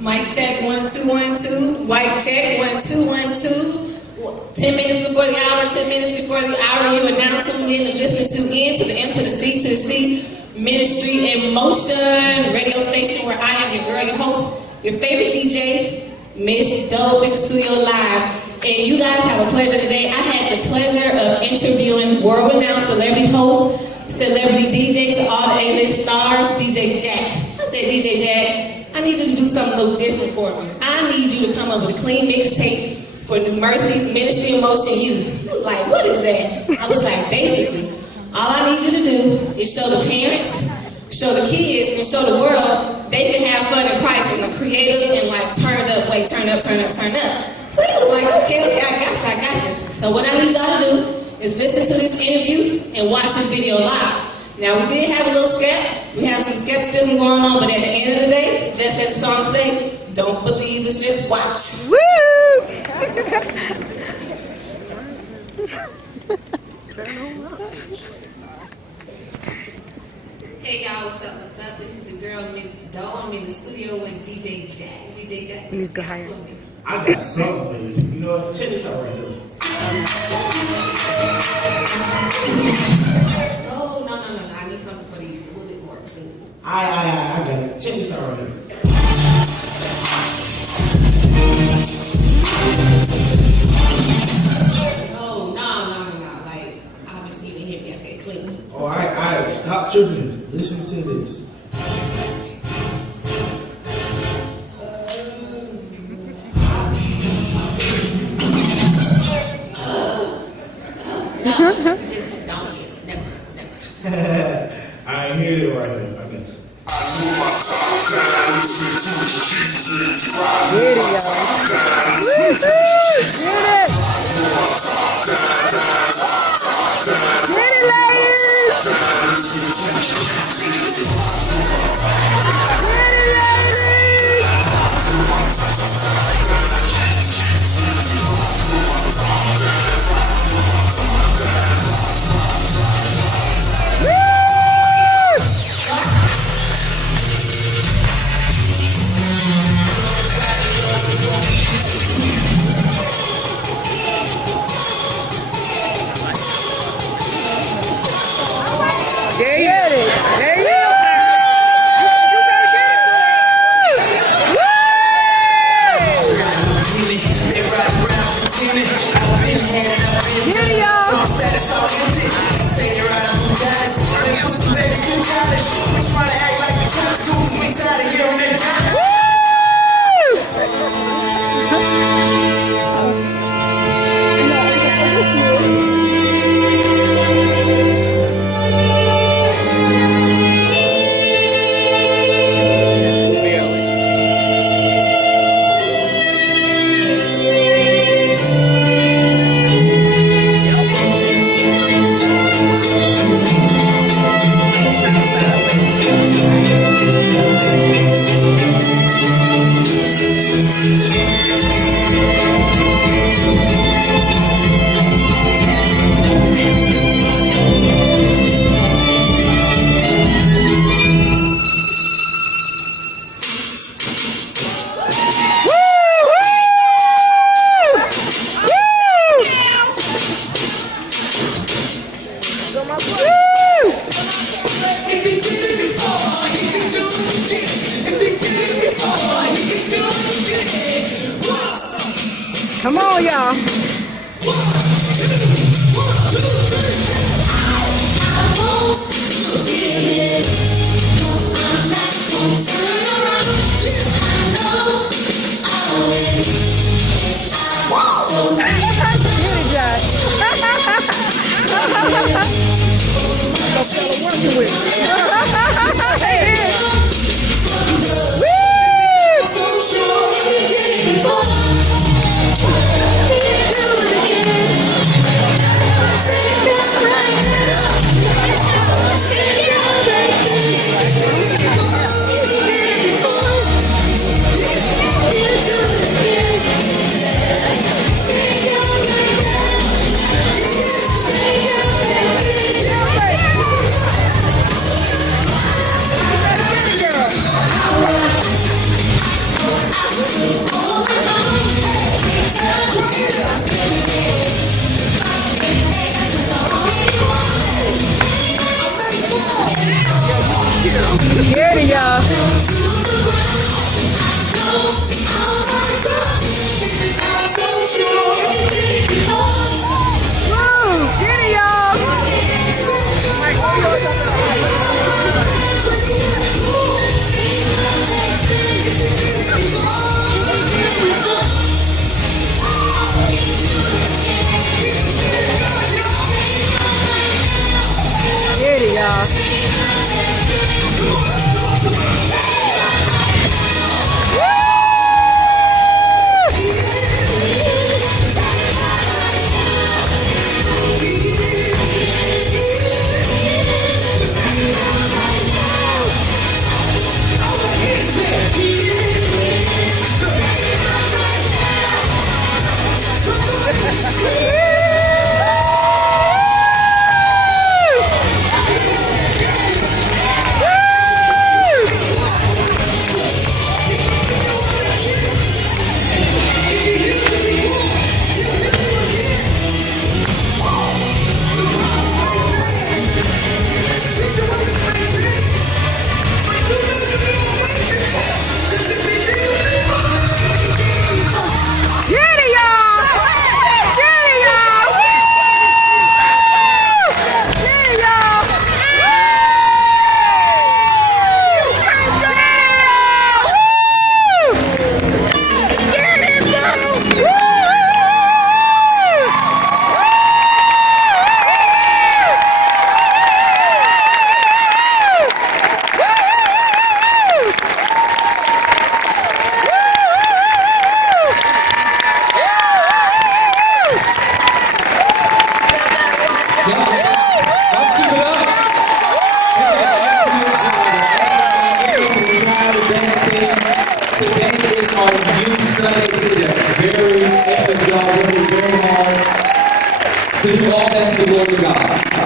Mic check 1 2 1 2. Mic check 1 2 1 2. 10 minutes before the hour, 10 minutes before the hour, you are now tuned in and listening to N to the M to the C to the C Ministry in Motion radio station where I am your girl, your host, your favorite DJ, Miss Dope in the studio live. And you guys have a pleasure today. I had the pleasure of interviewing world-renowned celebrity host, celebrity DJ to all the A-list stars, DJ Jack. I said, DJ Jack, I need you to do something a little different for me. I need you to come up with a clean mixtape for New Mercies Ministry in Motion Youth. He was like, what is that? I was like, basically, all I need you to do is show the parents, show the kids, and show the world they can have fun in Christ in a creative and like turned up way, turn up. So he was like, okay, I got you. So what I need y'all to do is listen to this interview and watch this video live. Now we did have a little we have some skepticism going on, but at the end of the day, just as the song say, don't believe, it's just watch. Woo! Hey y'all, what's up? This is your girl, Miss Doe. I'm in the studio with DJ Jack. DJ Jack, Let's go higher. I got something for you. You know what? Check this out right here. Oh, no. I need something for you. A little bit more, please. I got it. Check this out right here. Oh, no. Like, obviously you didn't hear me. I said clean. Oh, all right. Stop tripping. Listen to this. No, just don't get it. Never. I ain't hear it right here. I got you. Get it, y'all. Woo-hoo! Get it! Get it, ladies! Get it, ladies! Come on, y'all. Glory to God.